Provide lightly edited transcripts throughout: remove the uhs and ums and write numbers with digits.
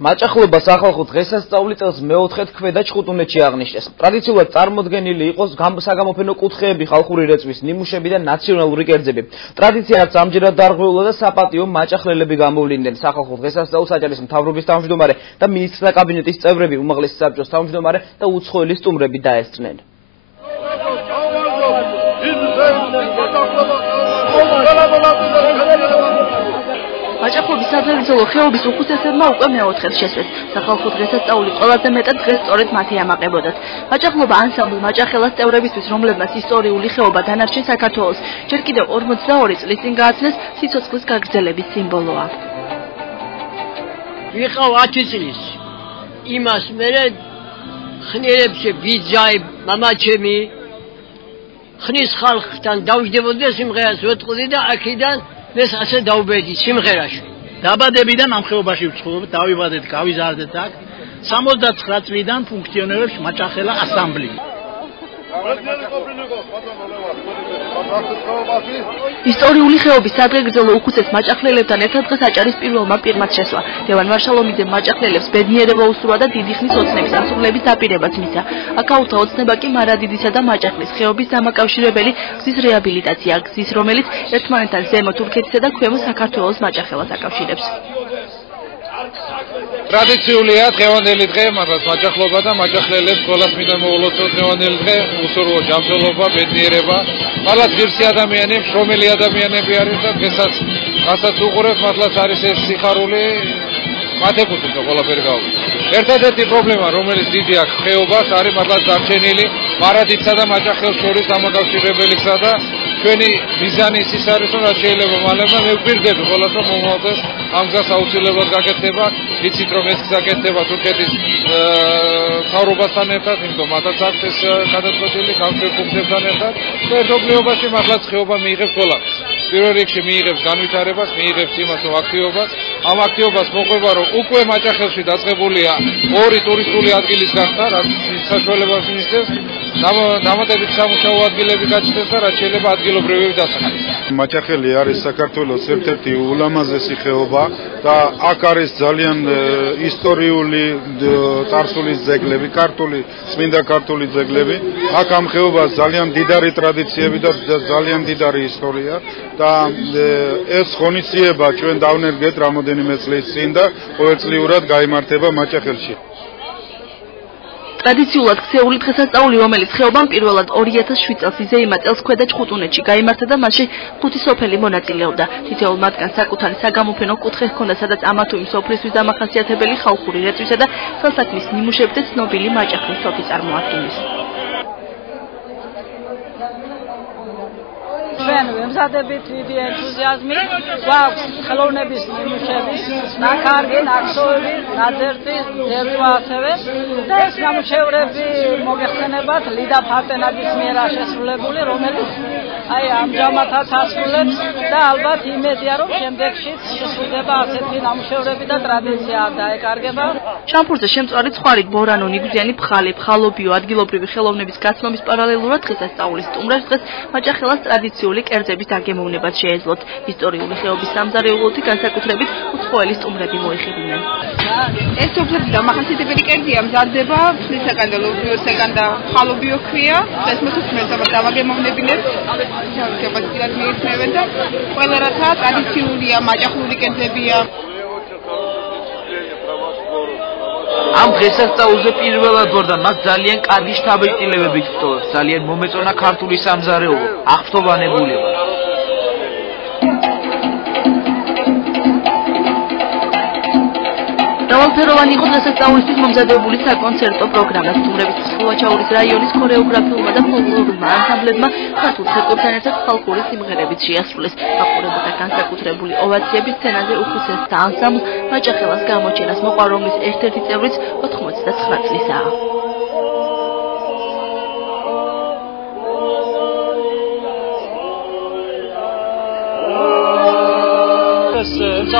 მაჭახლობა სახალხო დღესასწაული წელს მეოთხედ ქვედა ჩხუტუნეთში აღნიშნეს. ტრადიციულად წარმოდგენილი იყო საგამოფენო კუთხეები, ხალხური რეწვის ნიმუშები და ნაციონალური კერძები. ტრადიციაც ამჯერად დარღვეულა და საპატიო მაჭახლელები გამოვლინდნენ. სახალხო დღესასწაულს აჭარის მთავრობის თავმჯდომარე და მინისტრთა კაბინეტის წევრები, უმაღლესი საბჭოს თავმჯდომარე და უცხოელი სტუმრები დაესწრნენ. მაჭახლობის სადღეგრძელო ხეობის უხუცესებმა უკვე მეოთხედ შესვეს. სახალხო დღესასწაული ყველაზე მეტად დღეს სწორედ მათი ამაყებოდათ. მაჭახლობა ანსამბლ მაჭახელას წევრებისთვის, რომლებმაც ისტორიული ხეობა დანარჩენ საქართველოს ჯერ კიდევ 42 წლის წინ გააცნეს, სიცოცხლის გაგრძელების სიმბოლოა. ვიყავ 10 წლის. იმას მერე ხნიერებში ბიძაი, მამაჩემი ხნის ხალხთან დავждებოდი სიმღერას ვეთყოდი და აქედან ეს ასე დაუბედი სიმღერაში. დაბადებიდან ამ ხეობაში ვცხოვრობ, დავიბადეთ, გავიზარდეთ აქ. 69 წლიდან ფუნქციონირებს მაჭახელა ასამბლი. ისტორიული ხეობის სადღეგრძელო უხუცეს მაჭახლებთან ერთად დღეს აჭარის პირველმა პირმაც შესვა. დევან მარშალომიძე მაჭახლელებს ბედნიერება უსურვა და დიდი ხნის ოცნების ასრულების დაპირებაც მისცა. აქაურთა ოცნება კი მარადიდისა და მაჭახლის ხეობის დამაკავშირებელი გზის რეაბილიტაცია, გზის რომელიც ერთმანეთთან ზემო თურქეთისა და ქვემო საქართველოს მაჭახელას აკავშირებს. ტრადიციულია დღევანდელი დღე, მაგრამ მაჭახლობა და მაჭახლელებს ყველას მინდა მოულოცოთ დღევანდელი დღე, უსურვო ჯანმრთელობა, ბედნიერება. მართლაც ღირსი ადამიანები, შრომელი ადამიანები არის და დღესაც რასაც უყურებთ, მართლაც არის ეს სიხარული, მათ ეკუთვნის ყველაფერი გავუშვით. ერთადერთი პრობლემა, რომელიც დიდი აქვს ხეობას, არის მართლაც დარჩენილი მარადიდსა და მაჭახელს შორის დამაკავშირებელისა და ჩვენი მიზანი ის არის, რომ რაც შეიძლება მალევე მე ვგვირდები ყველას, რომ მომავალზე ამ გზას აუცილებლად გაკეთდება. ვიცით, რომ ეს გზა გაკეთდება თურქეთის მთავრობასთან ერთად, იმიტომ მათაც აქვს ეს გადაწყვეტილი გამშვებთან ერთად. და ერთობლიობაში მართლაც ხეობა მიიღებს ყველას. პირველ რიგში მიიღებს განვითარებას, მიიღებს იმას, რომ აქტივობას. ამ აქტივობას მოყვება, რომ უკვე მაჭახელში დაწყებულია 2 ტურისტული ადგილის გახსნა, რაც საშუალებას მისცემს. დამატებით სამუშაო ადგილები გაჩნდეს და რაც შეიძლება ადგილობრივები დასახელოს. მაჭახელი არის საქართველოს ერთ-ერთი ულამაზესი ხეობა და აქ არის ძალიან ისტორიული წარსულის ძეგლები, წმინდა ქართული ძეგლები. აქ ამ ხეობას ძალიან დიდარი ტრადიციები და ძალიან დიდარი ისტორია და ეს ღონისძიება ჩვენ დავნერგეთ რამოდენიმე წლის წინ და ყოველწლიურად გაიმართება მაჭახელში. ტრადიციულად ქცეული დღესასწაული, რომელიც ხეობამ პირველად 2007 წელს იზეიმა წელს ქვედა ჩხუტუნეთში გაიმართა და მასში 5 სოფელი მონაწილეობდა. თითოეულ მათგანს საკუთარი საგამოფენო კუთხე ჰქონდა, სადაც ამა თუ იმ სოფლისთვის დამახასიათებელი ხალხური რეწვისა და ხელსაქმის ნიმუშები და ცნობილი მაჭახლის სოფი წარმოადგენს. ჩვენ ვემზადებით დიდი ენთუზიაზმით, გვაქვს ხელოვნების ნიმუშები, ნაქარგი, ნაკსოვები, ნაძერწი, ძერვა ასევე და ეს ნამუშევრები მოგეხსენებათ ლიდა ფარტენაძის მიერ შესრულებული, რომელიც ამჟამადაც ასრულებს და ალბათ იმედია, რომ შემდეგშიც შესრულდება ასეთი ნამუშევრები და ტრადიცია დაეკარგება. შამფურზე შემწვარი ცხარი ბორანო ნიგზიანი ფხალი, ფხალობიო ადგილობრივი ხელოვნების გაცნობის პარალელურად დღესასწაულის სტუმრებს დღეს მაჭახელას ტრადიციული კერძების დაგემოვნებაც შეეძლოთ. ისტორიული ხეობის სამზარეულოთი განსაკუთრებით უცხოელი სტუმრები მოიხიბნენ. ეს სოფლების დამახასიათებელი კერძია, მზადდება ფხლისაგან და ლობიოსაგან და ფხალობიო ქვია. ეს მოსახლეობამ დავაგემოვნებინებს. ჯანმრთელობასთან მიეცნევენ და ყველა რაცა ტრადიციულია, მაჭახლური კერძებია. ამ დღესასწაულზე პირველად ვარ და მას ძალიან კარგი შთაბეჭდილებებით ვტოვებ. ძალიან მომეწონა ქართული სამზარეულო, აღფრთოვანებული ვარ. მრავალფეროვანი იყო დღესასწაულისთვის მომზადებული საკონცერტო პროგრამა. სტუმრების სხულაჩაურის რაიონის ქორეოგრაფიულმა და ფოლკლორულმა ანსამბლებმა ქართულ ცეკვებთან ერთად ხალხური სიმღერებით შეასრულეს. მაყურებელთა განსაკუთრებული ოვაციები სცენაზე უხუცესთა ანსამბლ მაჭახელას გამოჩენას მოყვა, რომლის ერთ-ერთი წევრიც 89 წლისაა.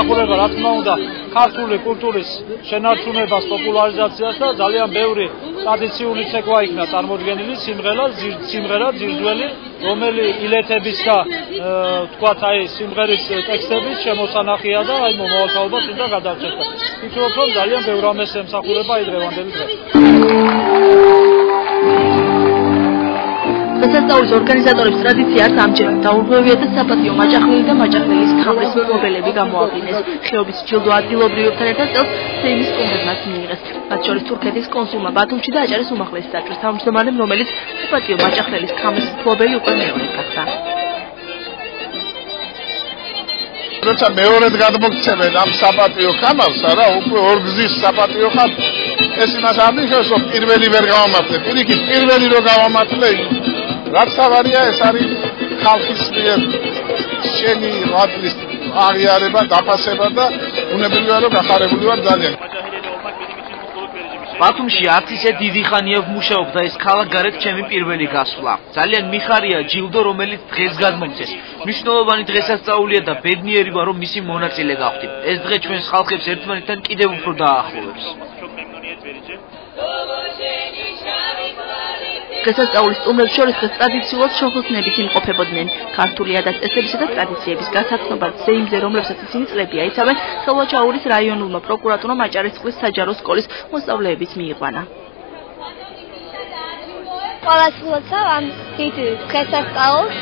ემსახურება რა თქმა უნდა ქართული კულტურის შენარჩუნებას, პოპულარიზაციას და ძალიან ბევრი ტრადიციული ცეკვა იქნა წარმოდგენილი სიმღერა ძირძველი, რომელი ილეთების და თქვათ აი სიმღერის ტექსტების შემოსანახია და აი მომავალთაობას უნდა გადავწყვეტა. ვფიქრობ, რომ ძალიან ბევრ ამას ემსახურება აი დღევანდელი დღე. დღესასწაულის ორგანიზატორებს ტრადიცია არც ამჯერად დაურღვევია და საპატიო მაჭახლელი და მაჭახლის ქამრის მფლობელები გამოავლინეს. ხეობის ჯილდო ადგილობრივებთან ერთად წელს სეიმის კონგრესმაც მიიღეს. მათ შორის თურქეთის კონსულმა ბათუმში და აჭარის უმაღლესი საჭრის თავმჯდომარემ, რომელიც საპატიო მაჭახლის ქამრის მფლობელი უკვე მეორე გახდა. როცა მეორედ გადმოგცემენ ამ საპატიო ქამარს, არა, უკვე ორგზის საპატიო ხარ. ეს იმას ამნიშნავს, რომ პირველი ვერ გავამართლე. პირიქით, პირველი რო გავამართლე, რაც თავარია, ეს არის ხალხის მიერ შენი რატლის აღიარება, დაფასება და უნებრივია რომ გახარებული ვარ ძალიან. ბათუმში არც ისე დიდი ხანია ვმუშაობ და ეს ქალაქ გარეთ ჩემი პირველი გასვლა. ძალიან მიხარია ჯილდო, რომელიც დღეს გადმომცეს. მნიშვნელოვანი დღესასწაულია და ბედნიერი ვარ, რომ მისი მონაწილე გავხდი. ეს დღე ჩვენს ხალხებს ერთმანეთთან კიდევ უფრო დაახლოვებს. დღესასწაულის სტუმრებს შორის დღეს ტრადიციულად შოხოსნებით იმყოფებოდნენ. ქართული ადათ-წესებისა და ტრადიციების გასაცნობად სეიმზე, რომლებსაც ისინი წლები აიცავენ, ხელვაჩაურის რაიონულმა პროკურატურამ აჭარისწყლის საჯარო სკოლის მოსწავლეებიც მიიყვანა. ყველას ვლოცავ ამ დიდ დღესასწაულს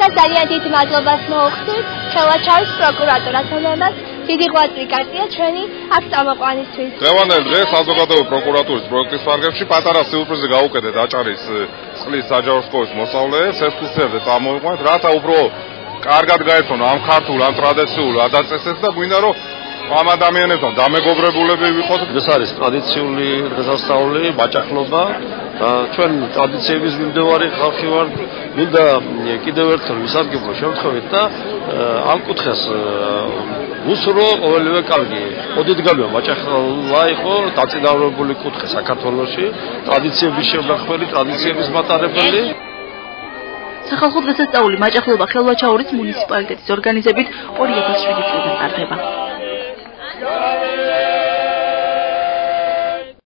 და ძალიან დიდ მადლობას მოუხდით ხელვაჩაურის პროკურატურას, რომელმაც დიდი ღვაწლი გასწია ჩვენი აქ წამოყვანისთვის. დღევანდელ დღეს საზოგადოებრივი პროკურატურის პროექტის ფარგლებში პატარა სიურპრიზი გაუკეთეთ აჭარის წყლის საჯარო სკოლის მოსწავლეებს, ეს ხუთეებზე წამოიყვანეთ, რათა უფრო კარგად გაეცნო ამ ქართულ, ამ ტრადიციულ ადათ-წესებს და გვინდა რომ ამ ადამიანებთან დამეგობრებულები ვიყოთ. ეს არის ტრადიციული დღესასწაული, მაჭახლობა და ჩვენ ტრადიციების მიმდევარი ხალხი ვართ. მინდა კიდევ ერთხელ ვისარგებლო შემთხვევით და ამ კუთხეს უსრო ყოველივე კარგი. ოდითგანვე მაჭახლა იყო დაწინაურებული კუთხე საქართველოში, ტრადიციების შემნახველი, ტრადიციების მატარებელი. სახალხო დღესასწაული მაჭახლობა ხელვაჩაურის მუნიციპალიტეტის ორგანიზებით 2007 წლიდან ტარდება.